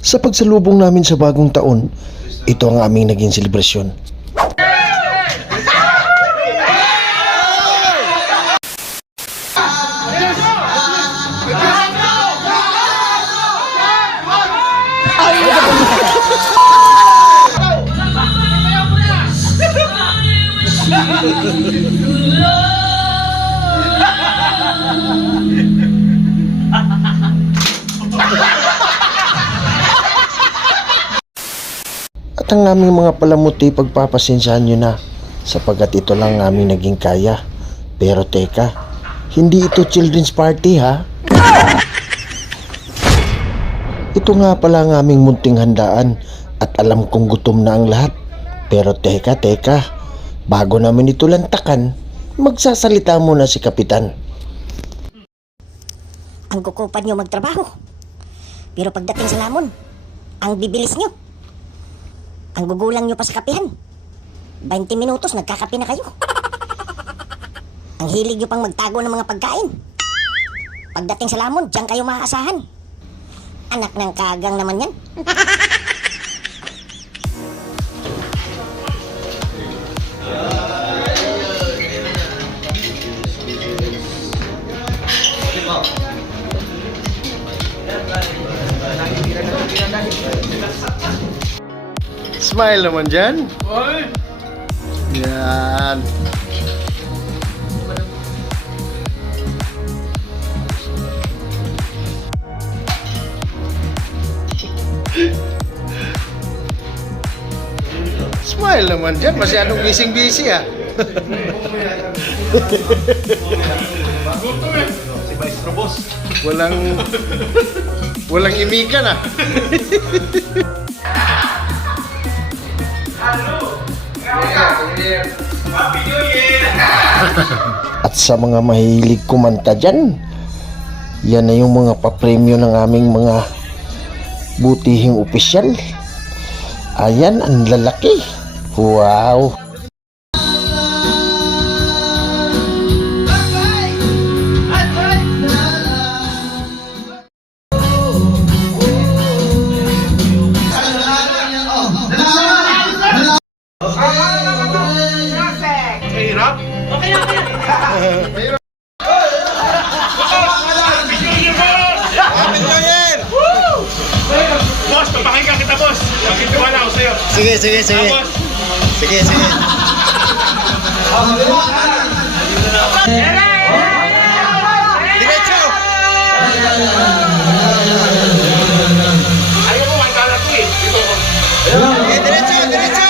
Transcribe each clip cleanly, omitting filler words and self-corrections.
Sa pagsalubong namin sa bagong taon, ito ang aming naging selebrasyon. At ang aming mga palamuti, pagpapasensyahan nyo na sapagkat ito lang aming naging kaya. Pero teka, hindi ito children's party ha. Ito nga pala ang aming munting handaan at alam kong gutom na ang lahat. Pero teka, bago namin ito lantakan, magsasalita muna si Kapitan. Ang kukupad nyo magtrabaho. Pero pagdating sa lamon, ang bibilis nyo. Ang gugulang nyo pa sa kapihan. 20 minutos, nagkakape na kayo. Ang hilig nyo pang magtago ng mga pagkain. Pagdating sa lamon, diyan kayo maaasahan. Anak ng kagang naman yan. Smile naman dyan. Yan. Smile naman dyan. Masyadong busy ah. Si Maestro Boss. Walang imikan ah. At sa mga mahilig kumanta dyan, yan na yung mga papremyo ng aming mga butihing opisyal. Ayan, ang lalaki. Wow! Boss, papakinggan kita, boss. Magkitiwala ako sa'yo. Sige. Boss. Sige. Diretso! Ayaw mo, mangkala ko eh. Dito ko. Diretso!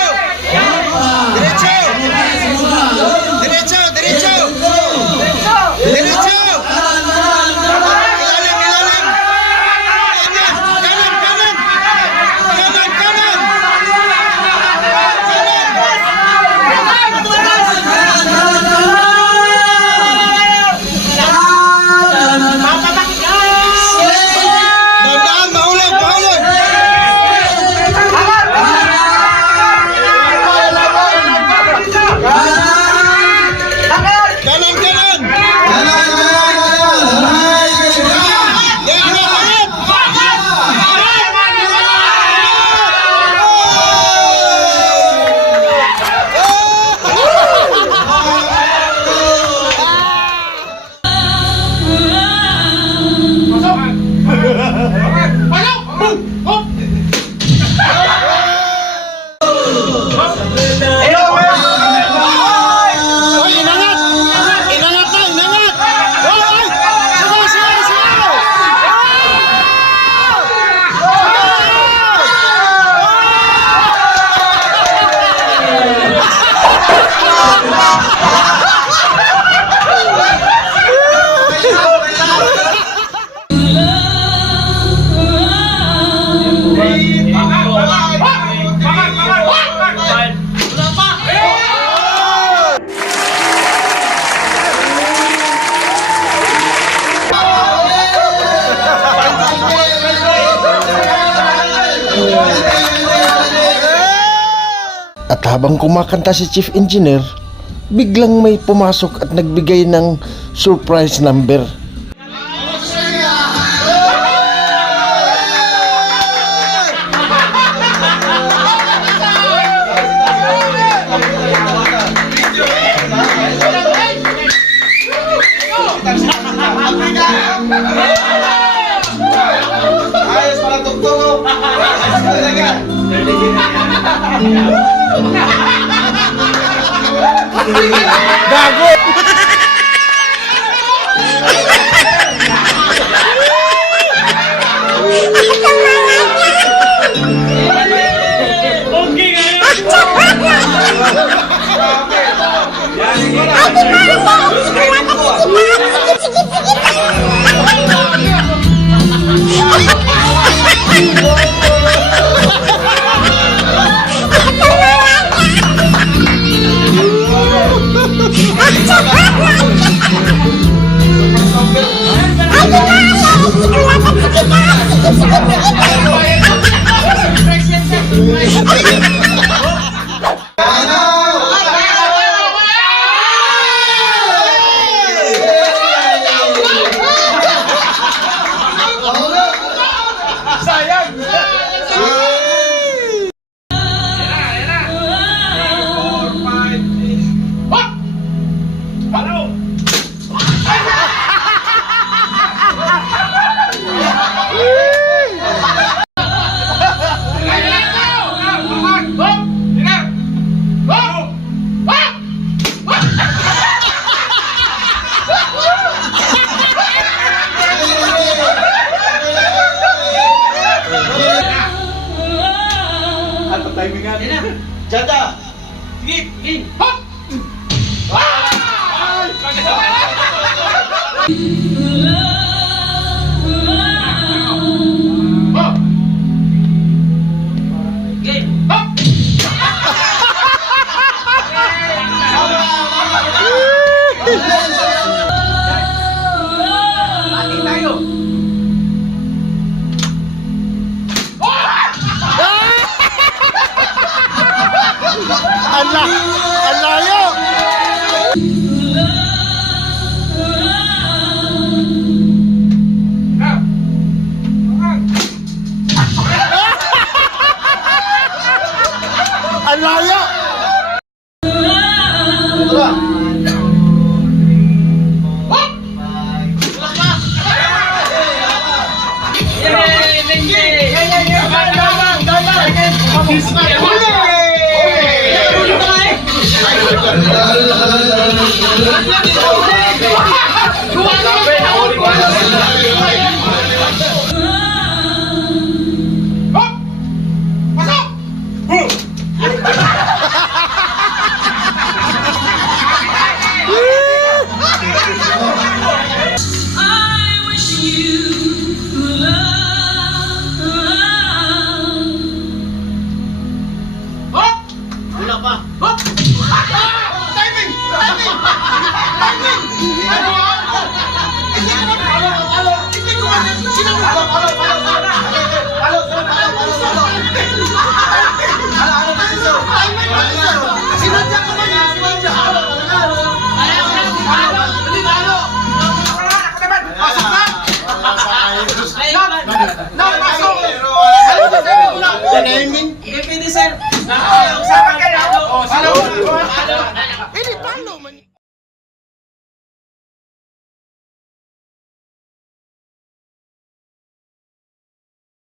At habang kumakanta si Chief Engineer, biglang may pumasok at nagbigay ng surprise number. tugtog. Gago! Okay ngayon. Jada! Ala! Alayo! Alayo! I wish you Timing? Usapan kayo.